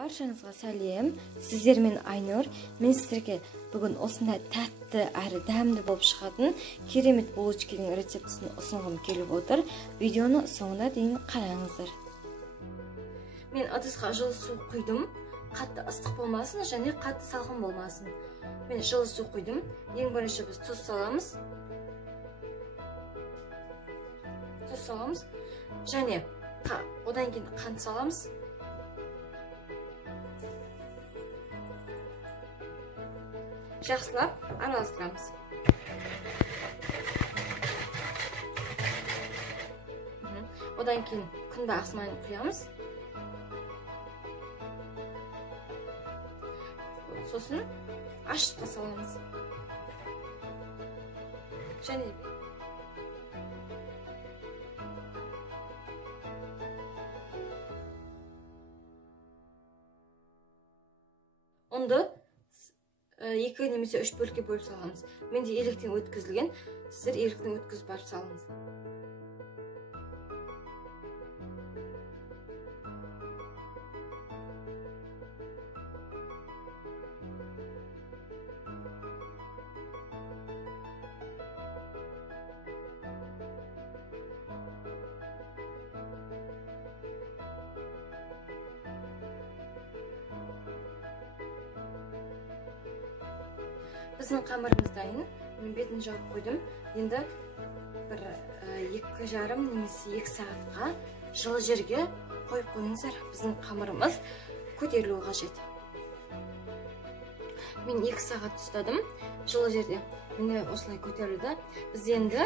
Баршаңызға сәлем. Сіздермен Айнұр. Мен сіздерге бүгін осындай тәтті әрі дәмді болып шығатын керемет булочканың рецептісін ұсынғым келіп отыр. Видеоны соңына дейін қараңыздар. Мен ыдысқа жылы су құйдым. Қатты ыстық болмасын және қатты салқын болмасын. Мен жылы су құйдым. Ең бірінші біз тұз саламыз. Және одан кейін қант саламыз. Жақсылап араластырамыз. Одан кейін күнбағыс майын құямыз. Сосын ашытқы саламыз. Және ұнды 2 немесе 3 бөлікке бөліп саламыз. Менде електен өткізілген, сіздер електен өткізіп барып салыңыз. Біздің қамырымыз дайын. Мен бетін жауып қойдым. Енді бір 2,5 немесе 2 сағатқа жылы жерге қойып қойыңыздар. Біздің қамырымыз көтерілуі қажет. Мен 2 сағат ұстадым жылы жерде. Міне осылай көтерілді. Біз енді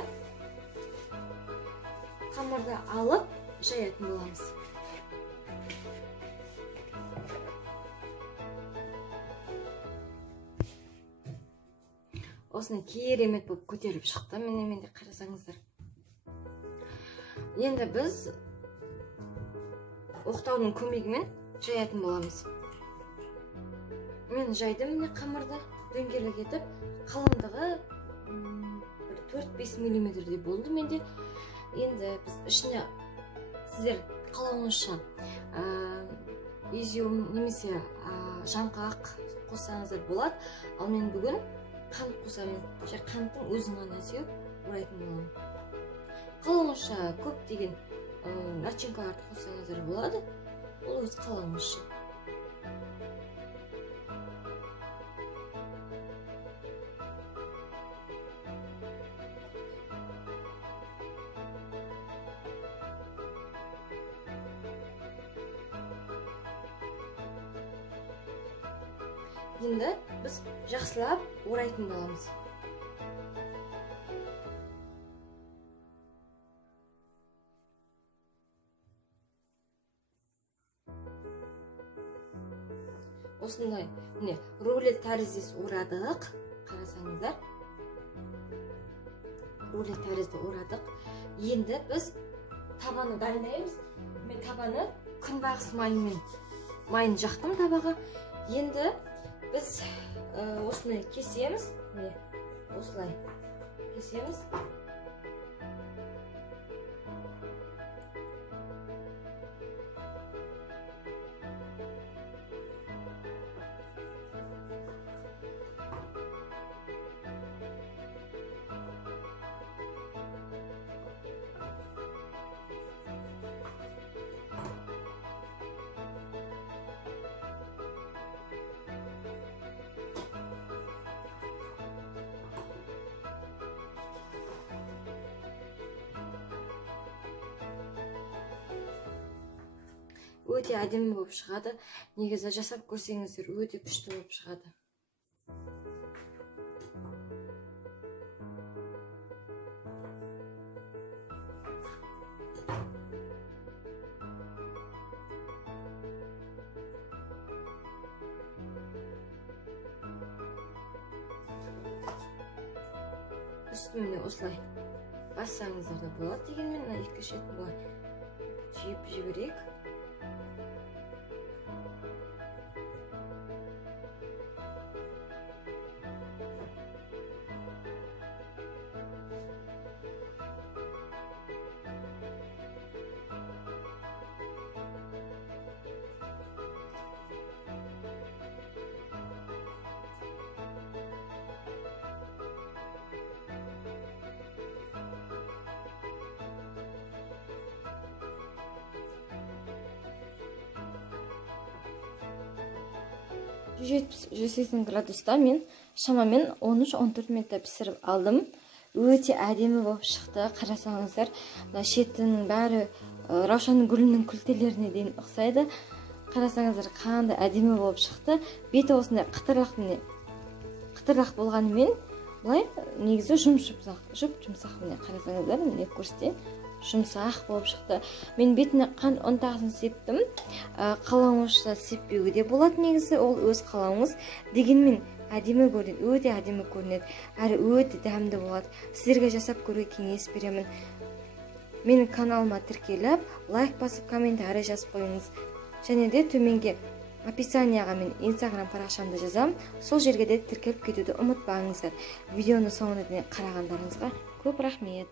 қамырды алып жаятын боламыз. Осыны керемет болып көтеріп шықты. Менде қарасаңыздар. Енді біз оқтаудың көмегімен жаятын боламыз. Мен жайдым қамырды дөңгелек етіп, қалыңдығы 4-5 мм болды менде. Енді біз ішіне сіздер қалауыңызша изюм немесе жаңғақ қоссаңыздар болады. Ал мен бүгін қант қосамын. Қанттың өзін ғана сеуіп орайтын боламын. Қалауыңызша көптеген начинкаларды қоссаңыздар болады. Ол өз қалауыңызша. Енді біз жақсылап орайтын боламыз. Осындай, міне, рулет тәріздес орадық. Қарасаңыздар. Рулет тәрізді орадық. Енді біз табаны дайындаймыз. Мен табаны күнбағыс майын жақтым табаға. Енді біз осыны кесеміз. Осылай кесеміз. Өте әдемі болып шығады. Негізі жасап көрсеңіздер өте күшті болып шығады. Үстіміне осылай бассаңыздар да болады. Дегенмен екі шетін былай түйіп жіберейік. 170-180 градуста мен шамамен 13-14 минутта пісіріп алдым. Өте әдемі болып шықты. Қарасаңыздар, шетінің бәрі раушан гүлінің күлтелеріне дейін ұқсайды. Қарасаңыздар, қандай әдемі болып шықты. Беті осындай қытырлақ болғанымен, былай негізі жұмсақ міне қарасаңыздар, міне көрсетейін. Жұмсақ болып шықты. Мен бетіне қант ұнтағысын септім. Қалауыңызша сеппеуге де болады негізі, ол өз қалауыңыз. Дегенмен әдемі көрінеді, өте әдемі көрінеді, әрі өте дәмді болады. Сіздерге жасап көруге кеңес беремін. Менің каналыма тіркеліп, лайк басып, комментарий жазып қойыңыз. Және де төменге описанияға мен Instagram парақшамды жазам. Сол жерге де тіркеліп кетуді ұмытпаңыздар. Видеоны соңына дейін қарағандарыңызға көп рахмет.